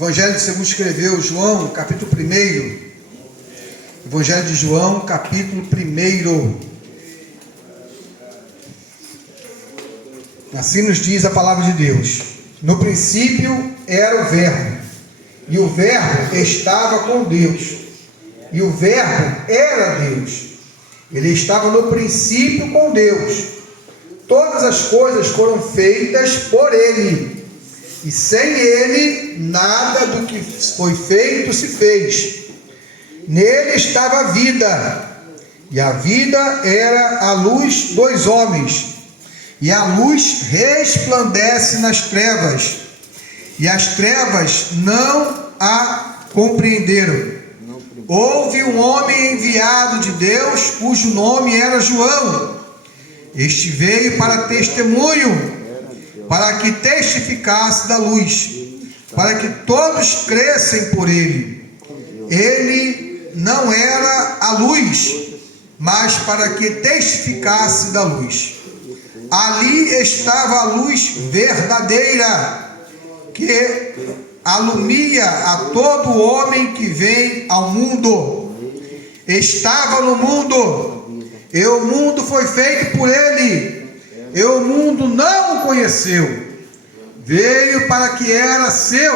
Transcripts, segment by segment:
Evangelho segundo escreveu João, capítulo 1. Evangelho de João, capítulo 1. Assim nos diz a palavra de Deus. No princípio era o Verbo, e o Verbo estava com Deus, e o Verbo era Deus. Ele estava no princípio com Deus. Todas as coisas foram feitas por Ele, e sem Ele nada do que foi feito se fez. Nele estava a vida, e a vida era a luz dos homens. E a luz resplandece nas trevas, e as trevas não a compreenderam. Houve um homem enviado de Deus, cujo nome era João. Este veio para testemunho, para que testificasse da luz, para que todos crescem por ele. Ele não era a luz, mas para que testificasse da luz. Ali estava a luz verdadeira, que alumia a todo homem que vem ao mundo. Estava no mundo, e o mundo foi feito por ele, e o mundo não o conheceu. Veio para que era seu,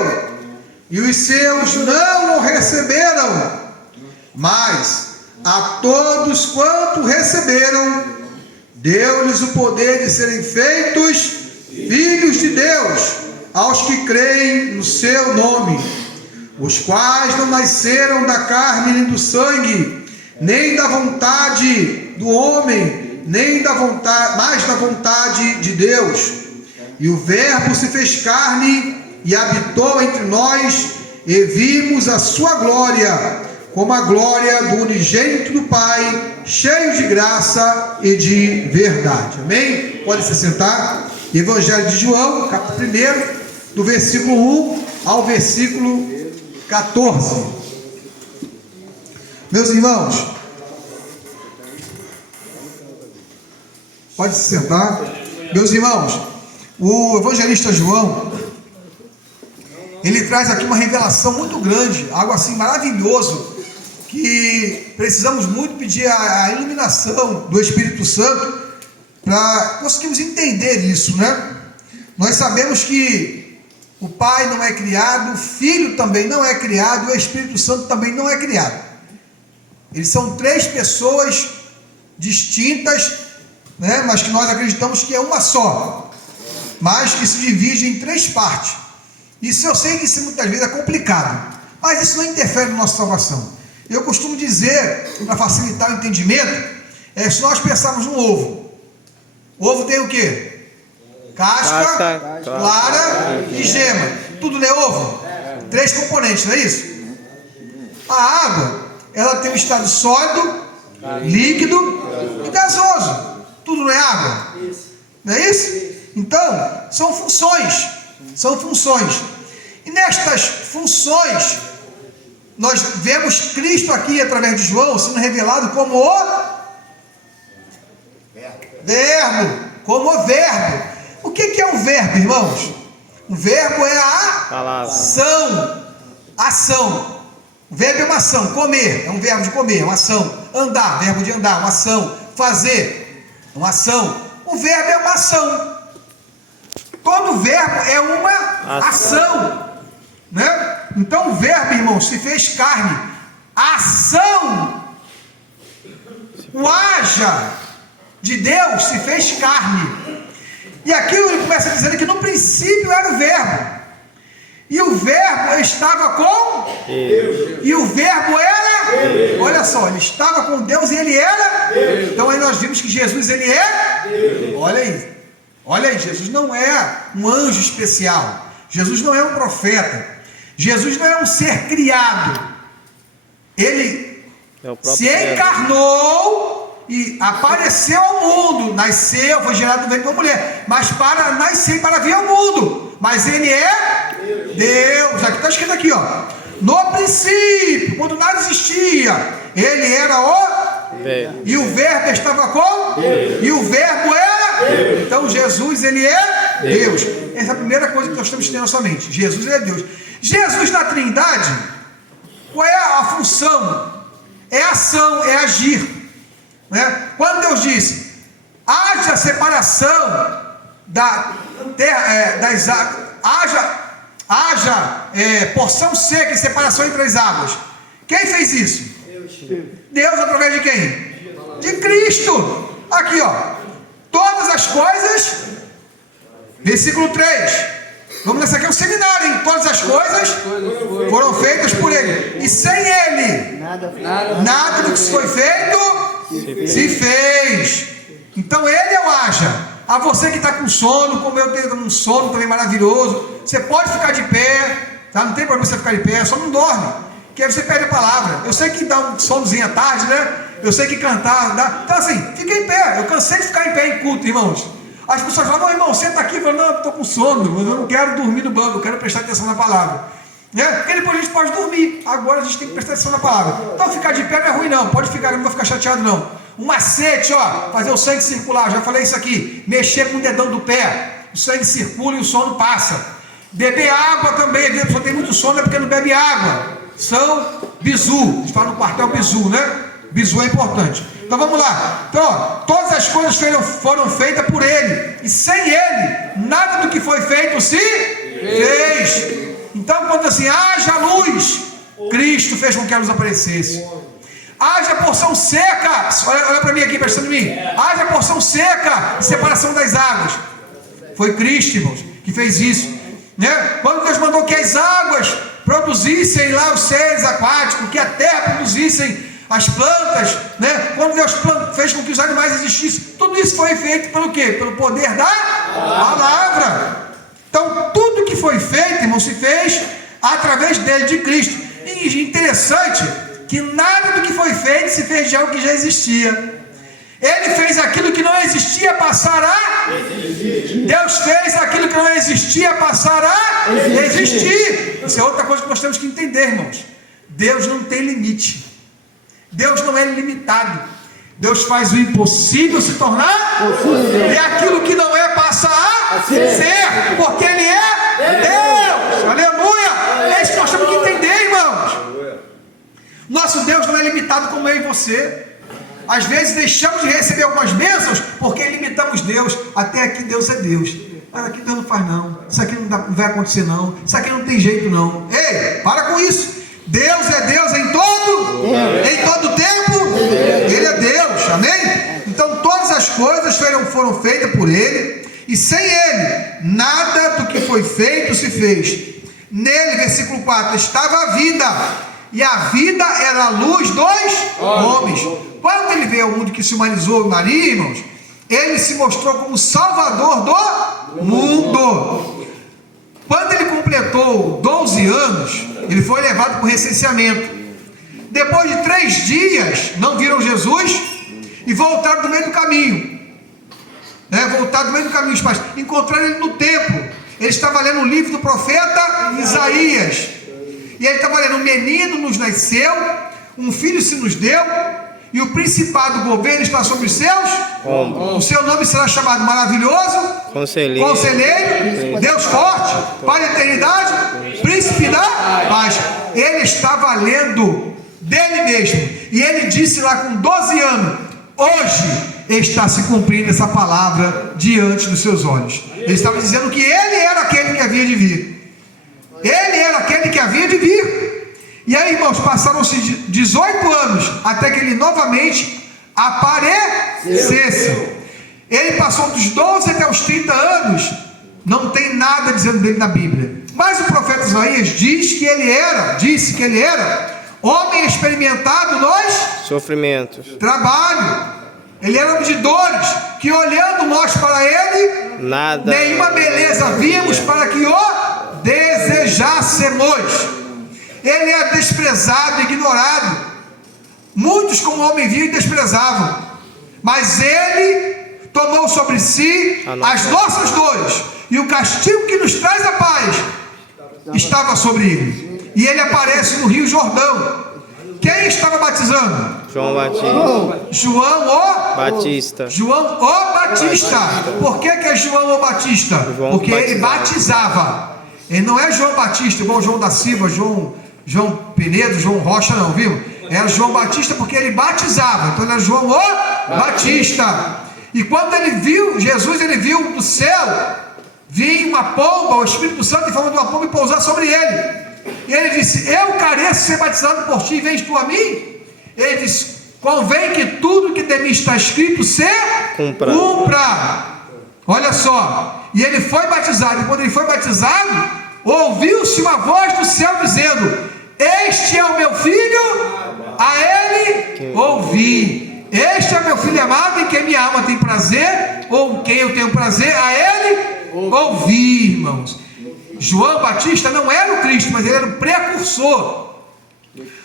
e os seus não o receberam. Mas a todos quanto receberam, deu-lhes o poder de serem feitos filhos de Deus, aos que creem no seu nome, os quais não nasceram da carne nem do sangue, nem da vontade do homem, nem da vontade, mas da vontade de Deus. E o Verbo se fez carne e habitou entre nós, e vimos a sua glória, como a glória do unigênito do Pai, cheio de graça e de verdade. Amém? Pode se sentar. Evangelho de João, capítulo 1, do versículo 1 ao versículo 14. Meus irmãos, pode se sentar. Meus irmãos, o evangelista João, ele traz aqui uma revelação muito grande, algo assim maravilhoso, que precisamos muito pedir a iluminação do Espírito Santo para conseguirmos entender isso, né? Nós sabemos que o Pai não é criado, o Filho também não é criado, e o Espírito Santo também não é criado. Eles são três pessoas distintas, né? Mas que nós acreditamos que é uma só, mas que se divide em três partes. Isso eu sei que isso muitas vezes é complicado, mas isso não interfere na nossa salvação. Eu costumo dizer, para facilitar o entendimento, se nós pensarmos no ovo. O ovo tem o quê? Casca, clara e gema. Tudo não é ovo? Três componentes, não é isso? A água, ela tem um estado sólido, líquido e gasoso. Tudo não é água? Não é isso? Então, são funções. São funções. E nestas funções, nós vemos Cristo aqui, através de João, sendo revelado como o Verbo, como o Verbo. O que é o Verbo, irmãos? O Verbo é a ação. O Verbo é uma ação. Comer, é um verbo de comer, é uma ação. Andar, verbo de andar, uma ação. Fazer, uma ação. O Verbo é uma ação. Todo verbo é uma ação, né? Então o Verbo, irmãos, se fez carne. A ação, o haja de Deus se fez carne. E aqui ele começa dizendo que no princípio era o Verbo, e o Verbo estava com Deus, e o Verbo era Deus. Olha só, ele estava com Deus e ele era Deus. Então aí nós vimos que Jesus, ele é Deus. Olha aí, Jesus não é um anjo especial, Jesus não é um profeta, Jesus não é um ser criado, ele se encarnou e apareceu ao mundo, nasceu, foi gerado do ventre de uma mulher, mas para nascer, para vir ao mundo, mas ele é Deus. Aqui está escrito aqui, ó, no princípio, quando nada existia, ele era o Verbo. E o Verbo estava com Deus. E o Verbo era Deus. Então Jesus, ele é Deus. Essa é a primeira coisa que nós temos que ter na nossa mente. Jesus é Deus. Jesus na Trindade, qual é a função? É ação, é agir. Né? Quando Deus disse, haja separação da terra, das águas, haja porção seca e separação entre as águas. Quem fez isso? Deus através de quem? De Cristo. Aqui, ó. Todas as coisas, versículo 3. Vamos nessa aqui, é um seminário, hein? Todas as coisas foram feitas por Ele. E sem Ele, nada do que foi feito se fez. Então Ele é o haja. A você que está com sono, como eu tenho um sono também maravilhoso, você pode ficar de pé, tá? Não tem problema você ficar de pé, só não dorme, que aí você perde a palavra. Eu sei que dá um sonozinho à tarde, né? Eu sei que cantar dá. Então assim, fica em pé. Eu cansei de ficar em pé em culto, irmãos. As pessoas falam, irmão, senta aqui. Eu falo, não, eu estou com sono, eu não quero dormir no banco, eu quero prestar atenção na palavra. Né? Porque depois a gente pode dormir, agora a gente tem que prestar atenção na palavra. Então ficar de pé não é ruim não, pode ficar, eu não vou ficar chateado não. Um macete, ó, fazer o sangue circular, já falei isso aqui, mexer com o dedão do pé, o sangue circula e o sono passa. Beber água também, a pessoa tem muito sono é porque não bebe água. São bizu, a gente fala no quartel bizu, né? Bizu é importante. Então vamos lá. Então, ó, todas as coisas foram feitas por Ele, e sem Ele, nada do que foi feito se fez. Então, quando assim, haja luz, Cristo fez com que a luz aparecesse. Haja porção seca, olha para mim aqui, prestando em mim. Haja porção seca e separação das águas. Foi Cristo, irmãos, que fez isso. Né? Quando Deus mandou que as águas produzissem lá os seres aquáticos, que a terra produzissem as plantas, né? Quando Deus fez com que os animais existissem, tudo isso foi feito pelo quê? Pelo poder da palavra. Então, tudo que foi feito, irmão, se fez através dele, de Cristo. E interessante que nada do que foi feito se fez de algo que já existia. Ele fez aquilo que não existia passar a existir. Deus fez aquilo que não existia passar a existir. Isso é outra coisa que nós temos que entender, irmãos. Deus não tem limite. Deus não é limitado. Deus faz o impossível se tornar possível. E aquilo que não é passa a ser. Porque Ele é Deus. Aleluia. É isso que nós temos que entender, irmãos. Nosso Deus não é limitado como eu e você. Às vezes deixamos de receber algumas bênçãos porque limitamos Deus. Até aqui Deus é Deus. Mas aqui Deus não faz não. Isso aqui não vai acontecer não. Isso aqui não tem jeito não. Ei, para com isso. Deus é Deus em todo tempo. Ele é Deus, amém? Então todas as coisas foram feitas por Ele, e sem Ele nada do que foi feito se fez. Nele, versículo 4, estava a vida, e a vida era a luz dos homens. Quando Ele veio ao mundo, que se humanizou, Maria, irmãos, Ele se mostrou como Salvador do mundo. Quando Ele completou 12 anos, Ele foi levado para o recenseamento. Depois de 3 dias, não viram Jesus e voltaram do meio do caminho. Voltaram do meio do caminho, os pais encontraram Ele no templo. Ele estava lendo o livro do profeta Isaías. E ele estava lendo: um menino nos nasceu, um filho se nos deu, e o principado do governo está sobre os seus. O seu nome será chamado Maravilhoso, Conselheiro, Deus Forte, Pai da Eternidade, Príncipe da Paz. Ele estava lendo dele mesmo, e ele disse lá com 12 anos: hoje está se cumprindo essa palavra diante dos seus olhos. Ele estava dizendo que ele era aquele que havia de vir. Ele era aquele que havia de vir. E aí, irmãos, passaram-se 18 anos até que ele novamente aparecesse. Ele passou dos 12 até os 30 anos. Não tem nada dizendo dele na Bíblia. Mas o profeta Isaías disse que ele era homem experimentado nos sofrimentos, trabalho. Ele era homem de dores, que olhando nós para ele, nenhuma beleza víamos para que o desejássemos. Ele é desprezado, ignorado. Muitos como homem viam e desprezavam, mas ele tomou sobre si as nossas dores, e o castigo que nos traz a paz estava sobre ele. E ele aparece no Rio Jordão. Quem estava batizando? João Batista. João o Batista. João o Batista. Por que é João o Batista? Porque ele batizava. Ele não é João Batista, igual João da Silva, João Penedo, João Rocha, não, viu? Era João Batista porque ele batizava. Então ele era João o Batista. E quando ele viu Jesus, ele viu do céu vir uma pomba, o Espírito Santo em forma de uma pomba, e pousar sobre ele. E ele disse: eu careço ser batizado por ti, vens tu a mim? Ele disse: convém que tudo que de mim está escrito se cumpra. Olha só. E ele foi batizado. E quando ele foi batizado, ouviu-se uma voz do céu dizendo: este é o meu filho, a ele ouvi. Este é meu filho amado, em quem minha alma tem prazer, ou quem eu tenho prazer, a ele ouvir, irmãos. João Batista não era o Cristo, mas ele era o precursor.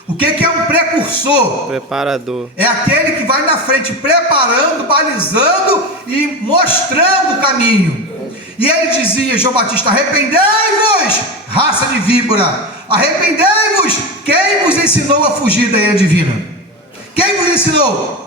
O que é um precursor? Preparador. É aquele que vai na frente preparando, balizando e mostrando o caminho. E ele dizia, João Batista: arrependei-vos, raça de víbora, arrependei-vos. Quem vos ensinou a fugir da ira divina? Quem vos ensinou?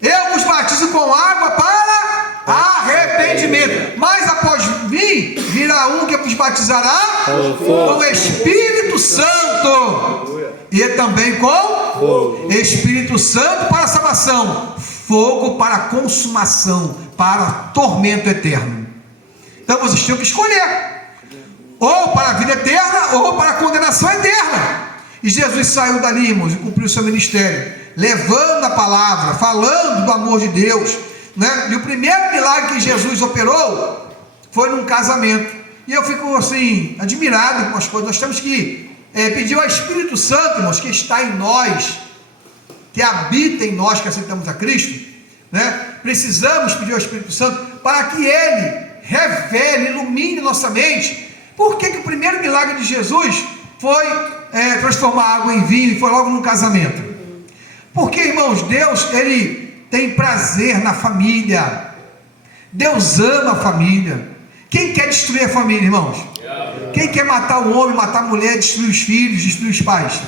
Eu vos batizo com água para arrependimento, mas após mim virá um que vos batizará com o Espírito Santo, e também com Espírito Santo para a salvação, fogo para a consumação, para tormento eterno. Então vocês tinham que escolher, ou para a vida eterna, ou para a condenação eterna. E Jesus saiu dali, irmãos, e cumpriu o seu ministério, levando a palavra, falando do amor de Deus, né? E o primeiro milagre que Jesus operou foi num casamento. E eu fico assim, admirado com as coisas. Nós temos que pedir ao Espírito Santo, irmãos, que está em nós, que habita em nós, que aceitamos a Cristo, né? Precisamos pedir ao Espírito Santo para que Ele revele, ilumine nossa mente. Por que o primeiro milagre de Jesus foi transformar água em vinho, e foi logo no casamento? Porque, irmãos, Deus, Ele tem prazer na família. Deus ama a família. Quem quer destruir a família, irmãos? Quem quer matar o homem, matar a mulher, destruir os filhos, destruir os pais?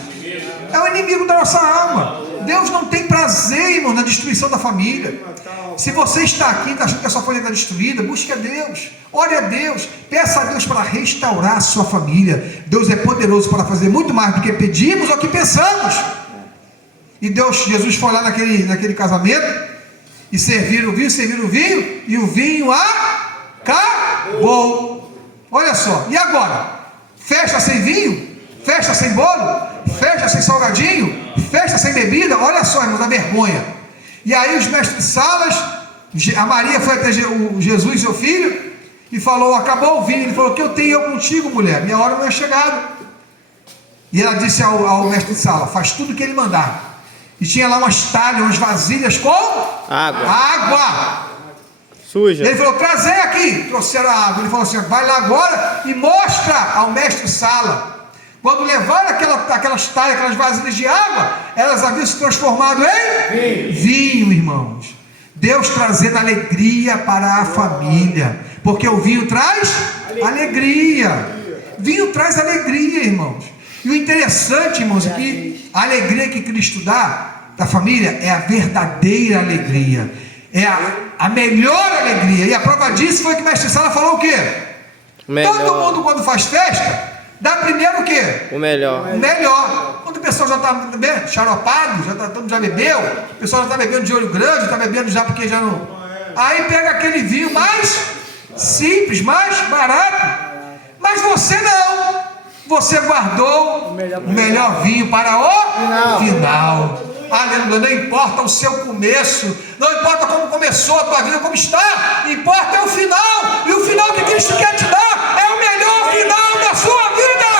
É o inimigo da nossa alma. Deus não tem prazer, irmão, na destruição da família. Se você está aqui e está achando que a sua família está destruída, busque a Deus, ore a Deus, peça a Deus para restaurar a sua família. Deus é poderoso para fazer muito mais do que pedimos ou que pensamos. E Jesus foi lá naquele casamento e serviram o vinho, e o vinho acabou. Olha só, e agora? Festa sem vinho? Festa sem bolo? Festa sem salgadinho? Festa sem bebida? Olha só, irmãos, a vergonha. E aí os mestres salas, a Maria foi até Jesus, seu filho, e falou: acabou o vinho. Ele falou: que eu tenho eu contigo, mulher? Minha hora não é chegada. E ela disse ao mestre de sala: faz tudo o que ele mandar. E tinha lá umas talhas, umas vasilhas com água suja. Ele falou: trazei aqui. Trouxeram a água. Ele falou assim: vai lá agora e mostra ao mestre sala. Quando levaram aquelas talhas, aquelas vasilhas de água, elas haviam se transformado em vinho, irmãos. Deus trazendo alegria para a família, porque o vinho traz alegria. Vinho traz alegria, irmãos. E o interessante, irmãos, é que a alegria que Cristo dá da família é a verdadeira alegria, é a melhor alegria. E a prova disso foi que o mestre Sala falou o quê? Todo mundo, quando faz festa, dá primeiro o quê? O melhor. Quando o pessoal já está charopado, todo mundo já bebeu, o pessoal já está bebendo de olho grande, está bebendo já porque já não. Aí pega aquele vinho mais simples, mais barato. Mas você não. Você guardou o melhor vinho para o final. Aleluia. Não importa o seu começo, não importa como começou a tua vida, como está, importa é o final. E o final que Cristo quer te dar é o melhor final da sua vida.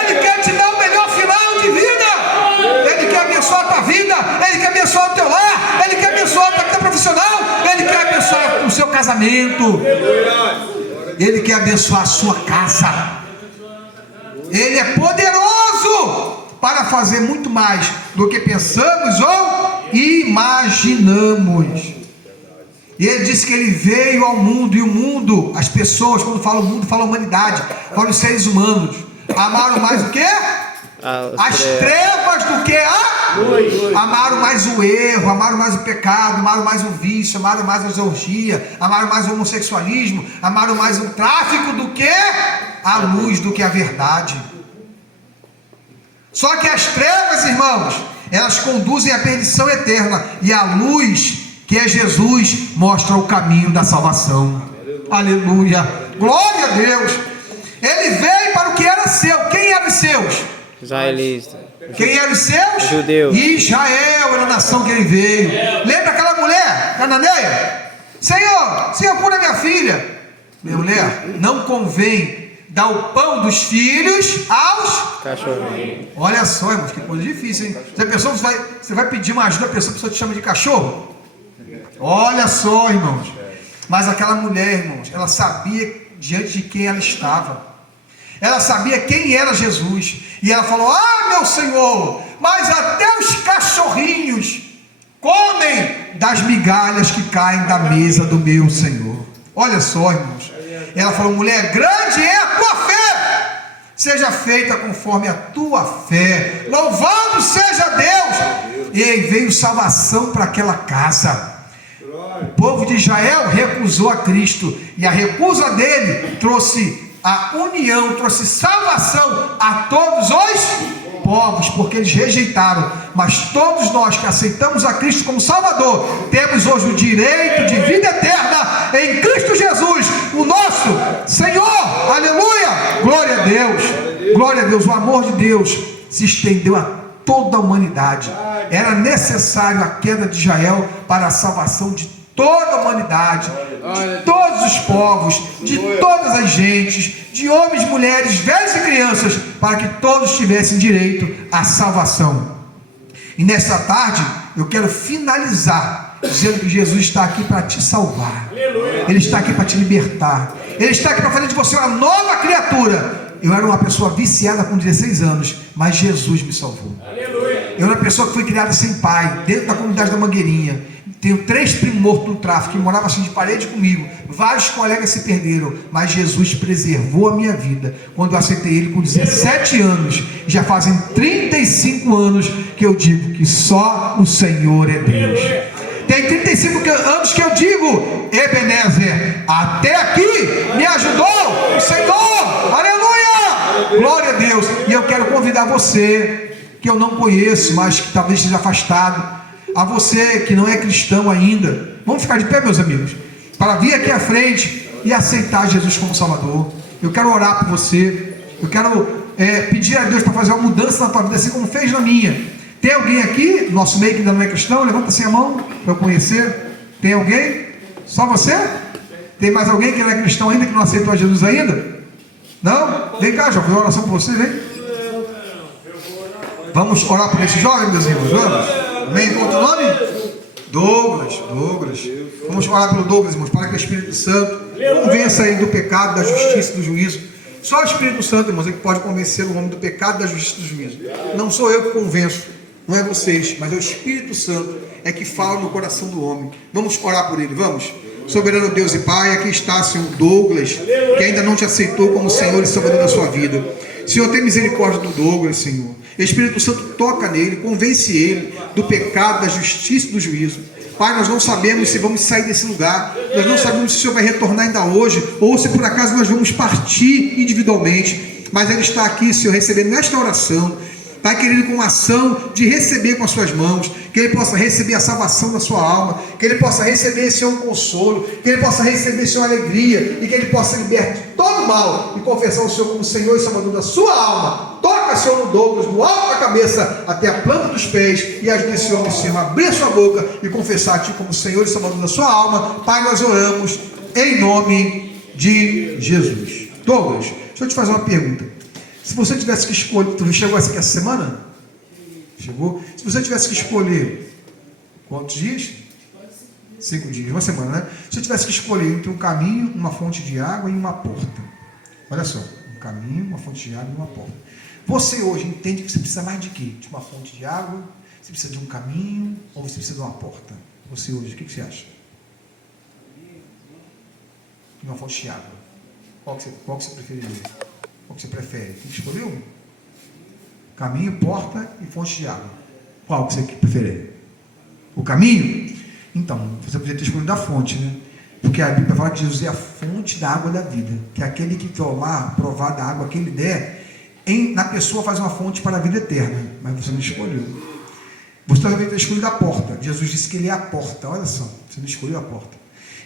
Ele quer te dar o melhor final de vida. Ele quer abençoar a tua vida, Ele quer abençoar o teu lar, Ele quer abençoar a tua vida profissional, Ele quer abençoar o seu casamento, Ele quer abençoar a sua casa. Ele é poderoso para fazer muito mais do que pensamos ou imaginamos. E ele disse que ele veio ao mundo, e o mundo, as pessoas, quando falam mundo, falam humanidade, falam os seres humanos, amaram mais o quê? As trevas do que? Amaram mais o erro, amaram mais o pecado, amaram mais o vício, amaram mais a orgia, amaram mais o homossexualismo, amaram mais o tráfico do que a luz, do que a verdade. Só que as trevas, irmãos, elas conduzem à perdição eterna, e a luz, que é Jesus, mostra o caminho da salvação. Aleluia, glória a Deus. Ele veio para o que era seu. Quem eram os seus? Israelita. Quem eram os seus? Judeus. Israel era a nação que ele veio. Lembra aquela mulher cananeia? Senhor, cura minha filha. Minha mulher, não convém dar o pão dos filhos aos Cachorro. Olha só, irmãos, que coisa difícil, hein? Já pensou, você vai pedir uma ajuda, a pessoa te chama de cachorro? Olha só, irmãos. Mas aquela mulher, irmãos, ela sabia diante de quem ela estava. Ela sabia quem era Jesus. E ela falou: ah, meu Senhor, mas até os cachorrinhos comem das migalhas que caem da mesa do meu Senhor. Olha só, irmãos. Ela falou: mulher, grande é a tua fé, seja feita conforme a tua fé. Louvado seja Deus. E aí veio salvação para aquela casa. O povo de Israel recusou a Cristo, e a recusa dele trouxe a união, trouxe salvação a todos os povos, porque eles rejeitaram. Mas todos nós que aceitamos a Cristo como Salvador, temos hoje o direito de vida eterna em Cristo Jesus, o nosso Senhor. Aleluia, glória a Deus, glória a Deus. O amor de Deus se estendeu a toda a humanidade. Era necessário a queda de Israel para a salvação de toda a humanidade, de todos os povos, de todas as gentes, de homens, mulheres, velhos e crianças, para que todos tivessem direito à salvação. E nessa tarde eu quero finalizar dizendo que Jesus está aqui para te salvar. Ele está aqui para te libertar. Ele está aqui para fazer de você uma nova criatura. Eu era uma pessoa viciada com 16 anos, mas Jesus me salvou. Eu era uma pessoa que foi criada sem pai, dentro da comunidade da Mangueirinha. Tenho 3 primos mortos no tráfico, que moravam assim de parede comigo. Vários colegas se perderam, mas Jesus preservou a minha vida quando eu aceitei Ele com 17 anos. Já fazem 35 anos que eu digo que só o Senhor é Deus. Tem 35 anos que eu digo: Ebenezer, até aqui me ajudou o Senhor. Aleluia, glória a Deus. E eu quero convidar você, que eu não conheço, mas que talvez esteja afastado, a você que não é cristão ainda, vamos ficar de pé, meus amigos, para vir aqui à frente e aceitar Jesus como Salvador. Eu quero orar por você. Eu quero pedir a Deus para fazer uma mudança na tua vida, assim como fez na minha. Tem alguém aqui, nosso meio que ainda não é cristão? Levanta assim a mão para eu conhecer. Tem alguém? Só você? Tem mais alguém que não é cristão ainda, que não aceitou a Jesus ainda? Não? Vem cá, jovem, uma oração por você, vem. Vamos orar por esse jovem, meus irmãos, vamos? Amém? Qual é o teu nome? Douglas. Vamos orar pelo Douglas, irmãos, para que o Espírito Santo convença ele do pecado, da justiça e do juízo. Só o Espírito Santo, irmãos, é que pode convencer o homem do pecado, da justiça e do juízo. Não sou eu que convenço, não é vocês, mas é o Espírito Santo é que fala no coração do homem. Vamos orar por ele, vamos? Soberano Deus e Pai, aqui está, Senhor Douglas, que ainda não te aceitou como Senhor e Salvador da sua vida. Senhor, tem misericórdia do Douglas, Senhor. Espírito Santo toca nele, convence ele do pecado, da justiça e do juízo. Pai, nós não sabemos se vamos sair desse lugar, nós não sabemos se o Senhor vai retornar ainda hoje, ou se por acaso nós vamos partir individualmente, mas ele está aqui, Senhor, recebendo nesta oração, Pai querido, com uma ação de receber com as suas mãos, que ele possa receber a salvação da sua alma, que ele possa receber, Senhor, um consolo, que ele possa receber, Senhor, alegria, e que ele possa libertar de todo mal, e confessar o Senhor como Senhor e Salvador da sua alma. Toca, Senhor, no Douglas, do alto da cabeça até a planta dos pés, e ajude esse homem, Senhor, a abrir a sua boca e confessar a Ti como Senhor e Salvador da sua alma. Pai, nós oramos em nome de Jesus. Douglas, deixa eu te fazer uma pergunta. Se você tivesse que escolher, tu chegou aqui essa semana? Chegou? Se você tivesse que escolher, quantos dias? 5 dias, uma semana, né? Se você tivesse que escolher entre um caminho, uma fonte de água e uma porta. Olha só, um caminho, uma fonte de água e uma porta. Você hoje entende que você precisa mais de quê? De uma fonte de água? Você precisa de um caminho? Ou você precisa de uma porta? Você hoje, o que você acha? De uma fonte de água. Qual que você preferiria? Qual que você prefere? Tem que escolher um? Caminho, porta e fonte de água. Qual que você preferir? O caminho? Então, você podia ter escolhido a fonte, né? Porque a Bíblia fala que Jesus é a fonte da água da vida. Que é aquele que tomar, provar da água que ele der, na pessoa faz uma fonte para a vida eterna. Mas você não escolheu. Você também ter escolhido a porta. Jesus disse que ele é a porta. Olha só, você não escolheu a porta.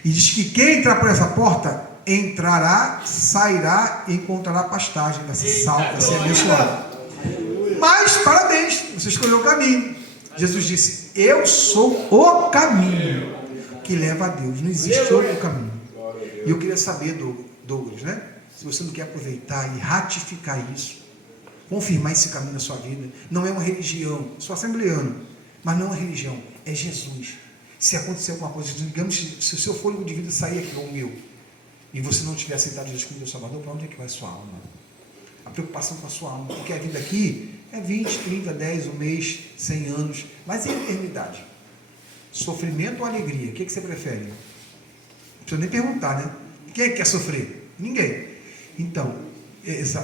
E diz que quem entrar por essa porta, entrará, sairá e encontrará pastagem. Vai ser salvo, vai ser abençoado. Mas, parabéns, você escolheu o caminho. Jesus disse, eu sou o caminho que leva a Deus. Não existe outro caminho. E eu queria saber, Douglas, né? Se você não quer aproveitar e ratificar isso, confirmar esse caminho na sua vida. Não é uma religião, sou assembleano, mas não é uma religião, é Jesus. Se acontecer alguma coisa, digamos, se o seu fôlego de vida sair aqui, como o meu, e você não tiver aceitado Jesus como Deus Salvador, para onde é que vai a sua alma? A preocupação com a sua alma, porque a vida aqui é 20, 30, 10, um mês, 100 anos, mas é a eternidade. Sofrimento ou alegria? O que você prefere? Não precisa nem perguntar, né? Quem quer sofrer? Ninguém. Então,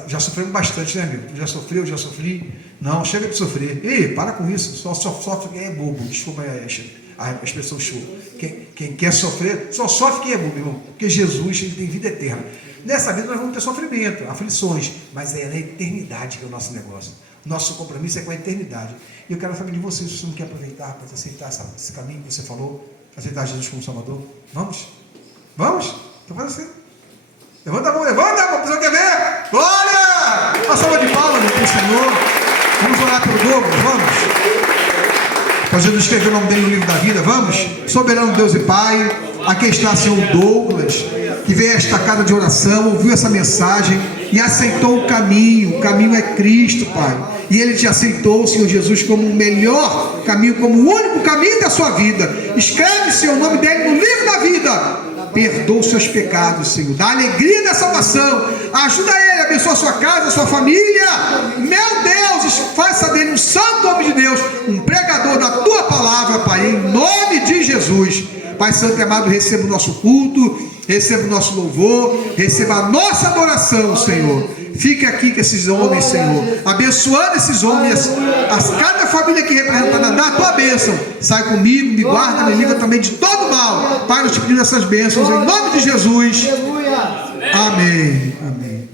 já sofremos bastante, né, amigo? Já sofreu, já sofri? Não, chega de sofrer. Ei, para com isso. Só sofre quem é bobo. Desculpa a expressão show. Quem quer sofrer, só sofre quem é bobo, irmão. Porque Jesus, ele tem vida eterna. Nessa vida nós vamos ter sofrimento, aflições, mas é na eternidade que é o nosso negócio. Nosso compromisso é com a eternidade. E eu quero saber de você, se você não quer aproveitar para aceitar esse caminho que você falou, aceitar Jesus como Salvador. Vamos? Vamos? Então faz assim. Levanta a mão, a pessoa quer ver. Glória! Uma salva de palmas para o Senhor. Vamos orar pelo Douglas, vamos. Para Jesus escrever o nome dele no livro da vida, vamos? Soberano Deus e Pai, aqui está, Senhor Douglas, que veio a esta casa de oração, ouviu essa mensagem e aceitou o caminho é Cristo, Pai. E ele te aceitou, Senhor Jesus, como o melhor caminho, como o único caminho da sua vida. Escreve, Senhor, o nome dele no livro da vida. Perdoa os seus pecados, Senhor. Dá alegria da salvação. Ajuda ele, abençoa a sua casa, a sua família. Meu Deus, faça dele um santo homem de Deus, um pregador da tua palavra, Pai, em nome de Jesus. Pai Santo e amado, receba o nosso culto, receba o nosso louvor, receba a nossa adoração, Senhor. Fique aqui com esses homens, Senhor, abençoando esses homens, cada família que representada, dá a tua bênção. Sai comigo, me guarda, me livra também de todo mal. Pai, eu te pedindo essas bênçãos em nome de Jesus. Amém. Amém.